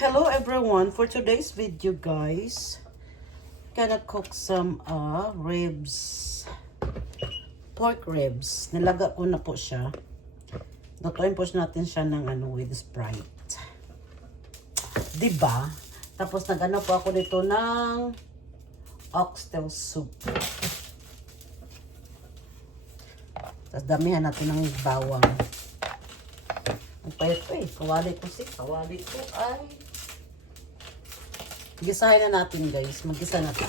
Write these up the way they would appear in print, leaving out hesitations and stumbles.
Hello everyone, for today's video guys, gonna cook some ribs, pork ribs. Nilaga ko na po siya. Lutuin po natin siya ng with Sprite. Diba? Tapos nagano po ako dito ng oxtail soup. Tapos damihan natin ng bawang. Ang payat ko kawali ko ay gisahin na natin guys, mag-gisa natin.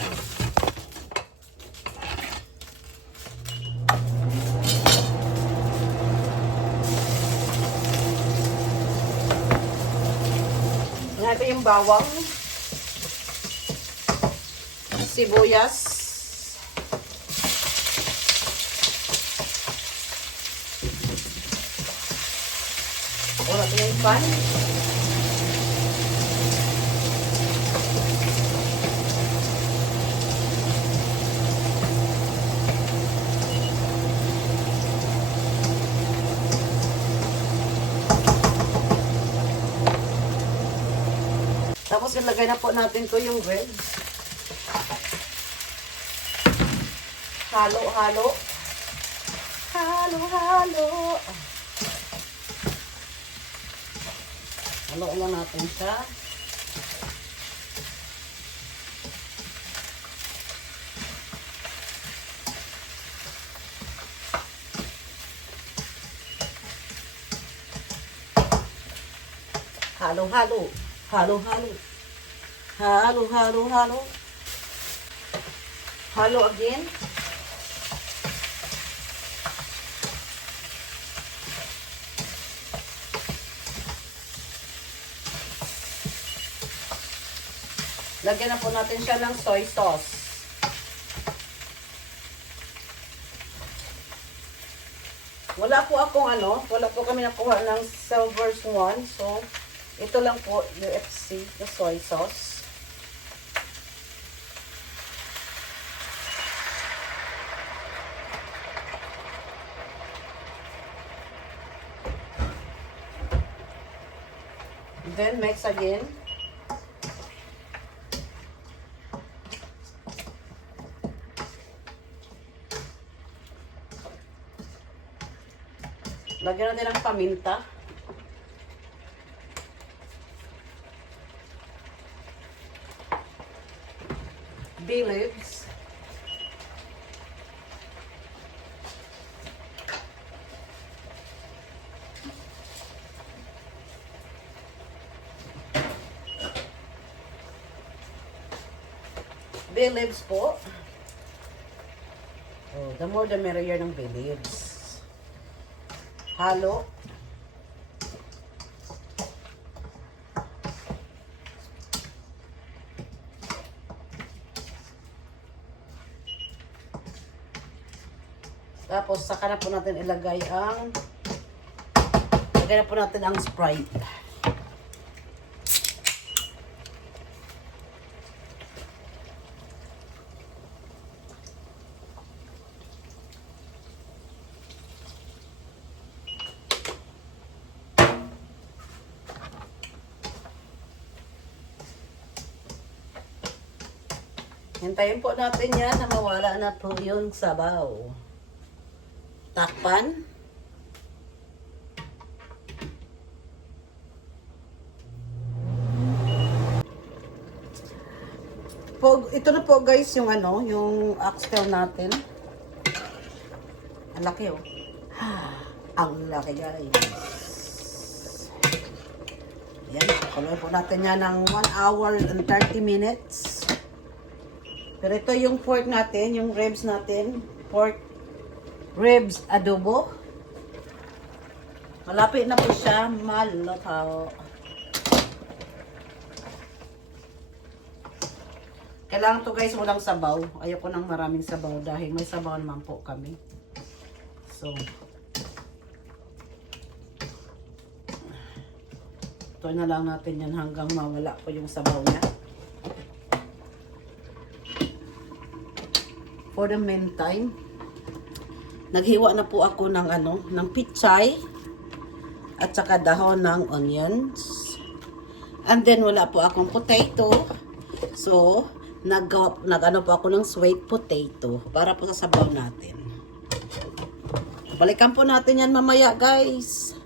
Ito yung bawang, sibuyas, wala ito yung pan. Tapos ilagay na po natin to yung ribs. Halo-halo. Halo-halo. Halo lang natin siya. Halo-halo. Halo-halo. Halo-halo-halo. Halo again. Lagyan na po natin siya ng soy sauce. Wala po akong wala po kami nakuha ng silver swan. So, ito lang po, UFC, the soy sauce. Then, mix again. Lagyan natin ng paminta. Bay leaves. Bay leaves po. Oh, the more the merrier ng bay leaves. Halo. Tapos saka na po natin ilagay ang Sprite. Hintayin po natin yan na mawala na po yung sabaw. Takpan. Ito na po guys yung yung oxtail natin. Ang laki Ang laki guys. Yan, kuloy po natin yan ng 1 hour and 30 minutes. Pero ito yung pork natin, yung ribs natin. Pork ribs adobo. Malapit na po siya maluto. Kailangan to guys walang sabaw. Ayoko ng maraming sabaw dahil may sabaw naman po kami. So, ito na lang natin yan hanggang mawala po yung sabaw niya. For the meantime, naghiwa na po ako ng ng pichay at saka dahon ng onions. And then wala po akong potato. So, nag-ano po ako ng sweet potato para po sa sabaw natin. Balikan po natin yan mamaya, guys.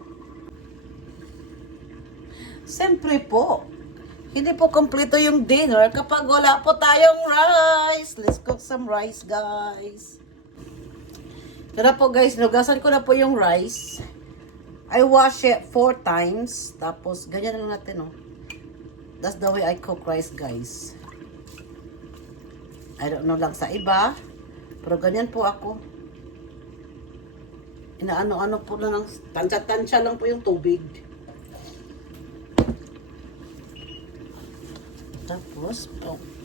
Siyempre po, hindi po kompleto yung dinner kapag wala po tayong rice. Let's cook some rice, guys. Tara po, guys, nugasan ko na po yung rice. I wash it 4 times. Tapos, ganyan na lang natin, oh. That's the way I cook rice, guys. I don't know lang sa iba. Pero ganyan po ako. Inaano-ano po lang, tansya-tansya lang po yung tubig. Tapos,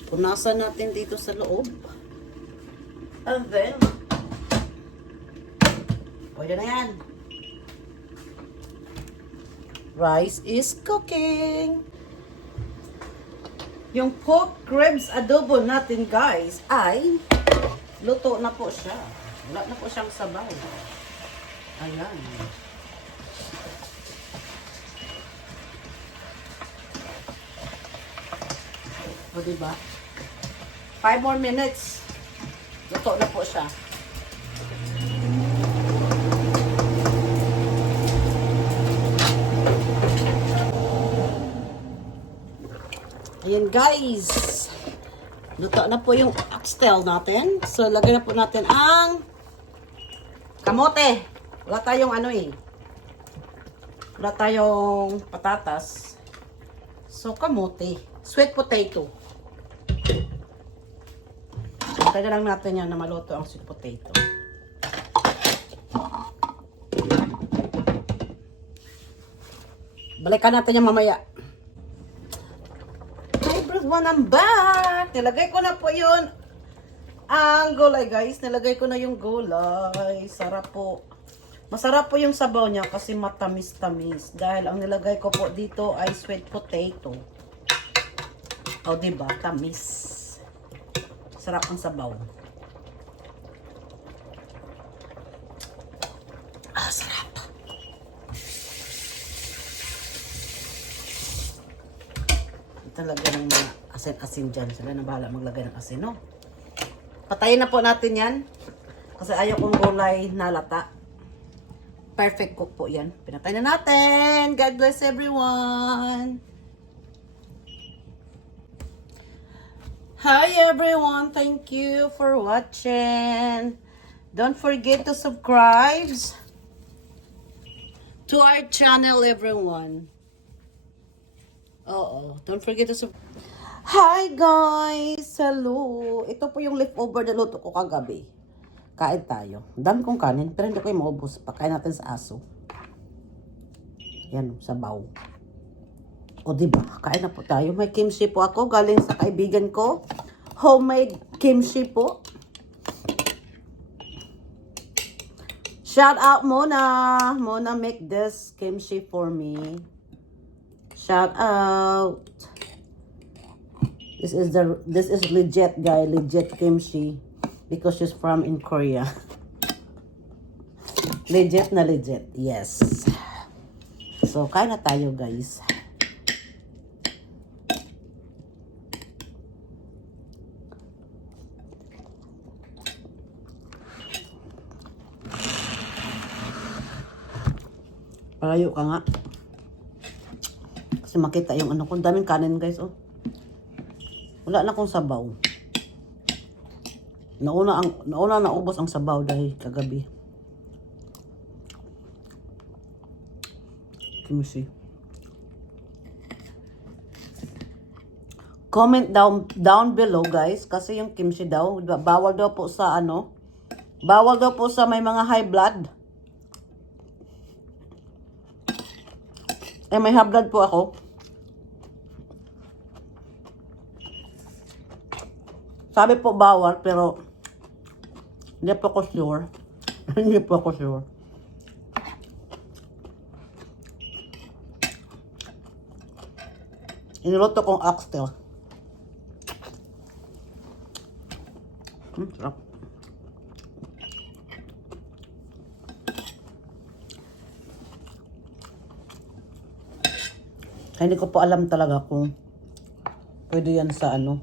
punasan natin dito sa loob. And then, pwede na yan. Rice is cooking. Yung pork ribs adobo natin, guys, ay luto na po siya. Wala na po siyang sabaw. Ayan. O, diba? 5 more minutes. Luto na po siya. Ayan, guys. Luto na po yung oxtail natin. So, lagay na po natin ang kamote. Wala tayong ano eh. Wala tayong patatas. So, kamote. Sweet potato. Lagay lang natin yan na maluto ang sweet potato. Balikan natin yan mamaya. Everyone, I'm back! Nilagay ko na po yun ang gulay, guys. Nilagay ko na yung gulay. Sarap po. Masarap po yung sabaw niya kasi matamis-tamis. Dahil ang nilagay ko po dito ay sweet potato. O, diba? Tamis. Sarap ang sabaw. Ah, sarap. Talaga ng mga asin-asin dyan. Sila na bahala maglagay ng asin, no? Patayin na po natin yan. Kasi ayaw kong gulay na lata. Perfect cook po yan. Pinatay na natin. God bless everyone. Hi everyone. Thank you for watching. Don't forget to subscribe to our channel, everyone. Oo. Don't forget to subscribe. Hi guys! Hello! Ito po yung leftover na luto ko kagabi. Kain tayo. Dami kong kanin, pero hindi ko yung maubos. Pakain natin sa aso. Yan, sabaw. O diba, kain na po tayo. May kimchi po ako, galing sa kaibigan ko. Homemade kimchi po. Shout out Mona! Mona make this kimchi for me. Shout out. This is legit, guy, legit kimchi because she's from in Korea. Legit na legit. Yes. So, kain na tayo, guys. Palayo ka nga. Kasi makita yung ano ko. Daming kanin, guys, oh. Wala na akong sabaw. Nauna naubos ang sabaw dahil kagabi. Kimchi. Comment down below, guys, kasi yung kimchi daw, bawal daw po sa ano, bawal daw po sa may mga high blood. Eh, may high blood po ako. Sabi po bawal, pero hindi po ako sure. Hindi po ako sure. Iniluto kong oxtail. Sarap. Hindi ko po alam talaga kung pwede yan sa ano.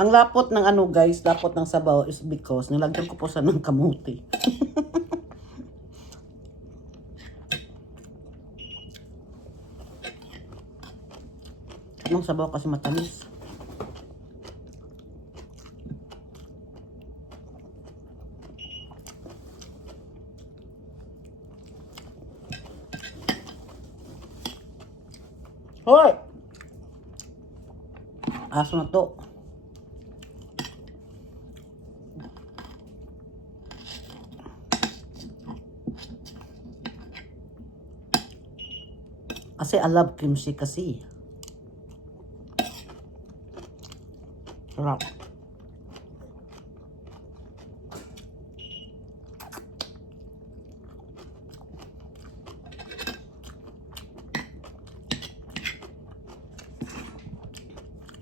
Ang lapot ng ano guys, lapot ng sabaw is because nilagyan ko po sa ng kamuti. Ang sabaw kasi matamis. Hoy! Aso na to. Kasi I love kimchi kasi. Sarap.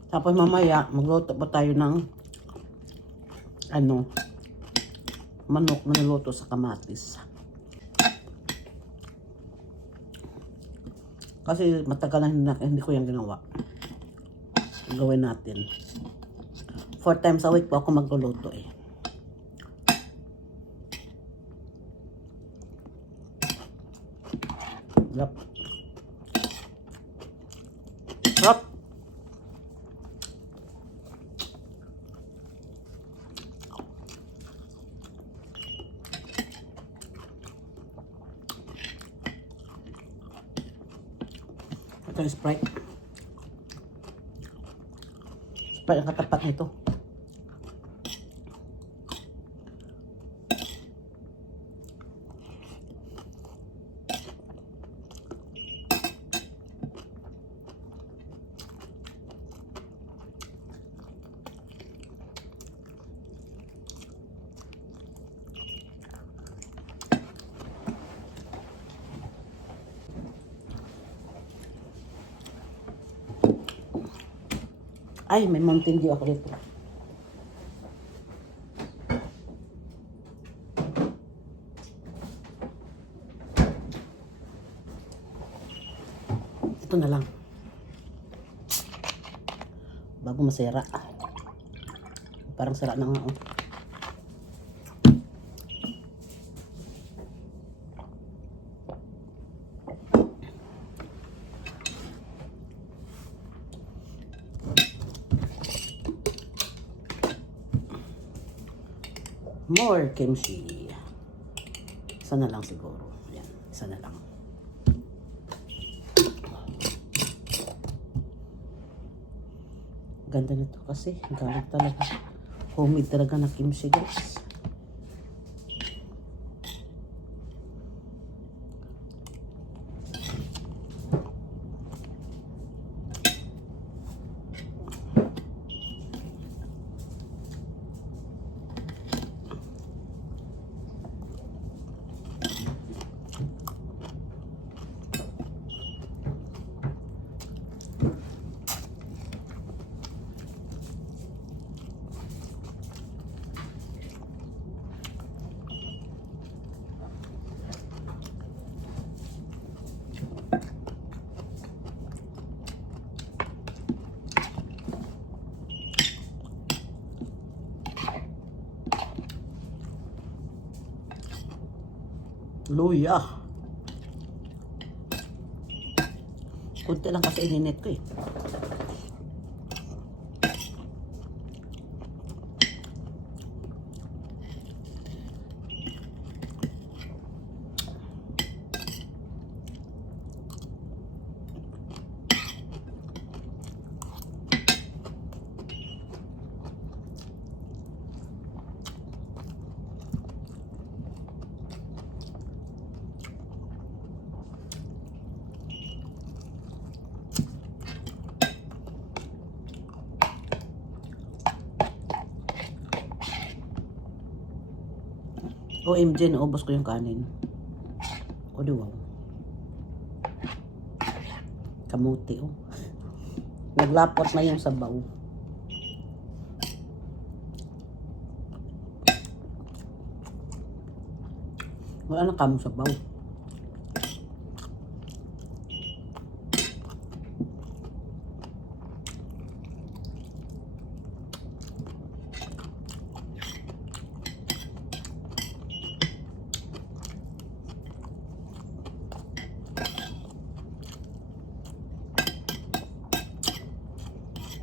Tapos mamaya, magluto pa tayo ng ano, manok na niluto sa kamatis. Kasi matagal na hindi ko yan ginawa. Gawin natin. 4 times a week po ako magluluto eh. Sarap. Sarap. Ito yung Sprite. Sprite ang katapat nito. Ay, may Mountain Dew ako dito. Ito na lang. Bago masira. Parang sira na nga. Oh. More kimchi. Isa na lang siguro. Ayan, isa na lang. Ganda nito kasi. Galing talaga. Homemade talaga na kimchi guys. Luya. Kunti lang kasi ininit ko eh. OMG, naubos ko yung kanin. O, di wow. Kamuti, oh. Naglapot na yung sabaw. Wala na kamong sabaw.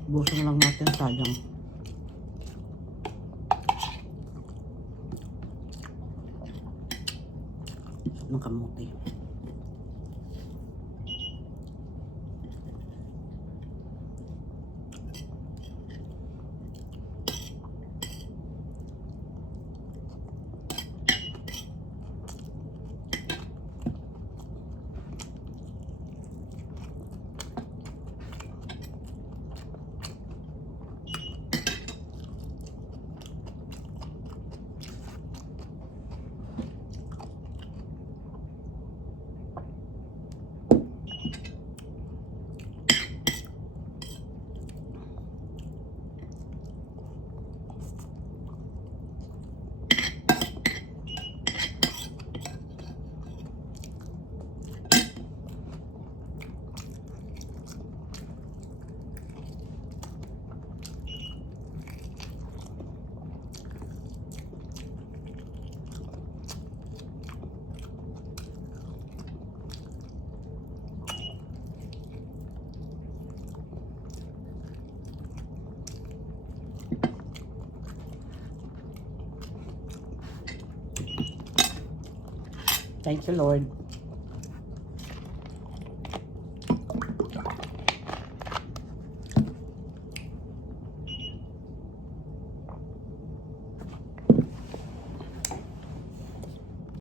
Busin lang natin, sayang. Ng kamuti. Thank you, Lord.